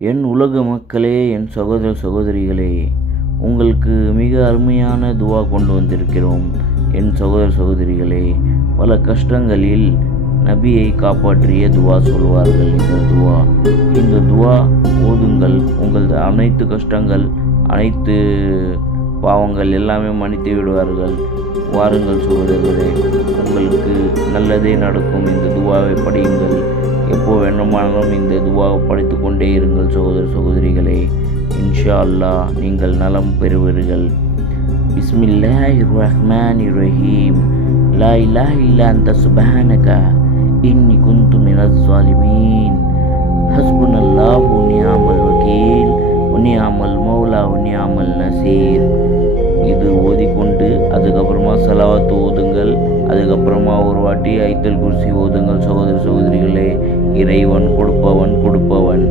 என் உலக மக்களே என் சகோதர சகோதரிகளே உங்களுக்கு மிக அருமையான துவா கொண்டு வந்திருக்கிறோம். என் சகோதர சகோதரிகளே பல கஷ்டங்களில் நபியை காப்பாற்றிய துவா சொல்வார்கள் இந்த துவா. இந்த துவா ஓதுங்கள் உங்கள் அனைத்து கஷ்டங்கள் அனைத்து பாவங்கள் எல்லாமே மன்னித்து விடுவார்கள். வாருங்கள் சகோதரர்களே உங்களுக்கு நல்லதே நடக்கும். இந்த துவாவை படியுங்கள். எப்போ வேண்டுமானாலும் இந்த துவாவை படித்து கொண்டே இருங்கள் சகோதர சகோதரிகளே. இன்ஷா அல்லாஹ் நீங்கள் நலம் பெறுவீர்கள். பிஸ்மில்லாஹி ரஹ்மான் ரஹீம் லா இலாஹ இல்லா அந்த சுப்ஹானக. இன்னி குந்து மினஸ் ஹஸ்புன் அல்லாஹ் உன்னியாமல் வக்கீல். உன்னியாமல் மௌலா உன்னியாமல் நசீர். ஒரு வாட்டி ஐத்தல் குர்சி ஓதுங்கள் சகோதர சகோதரிகளே இறைவன் கொடுப்பவன் கொடுப்பவன்.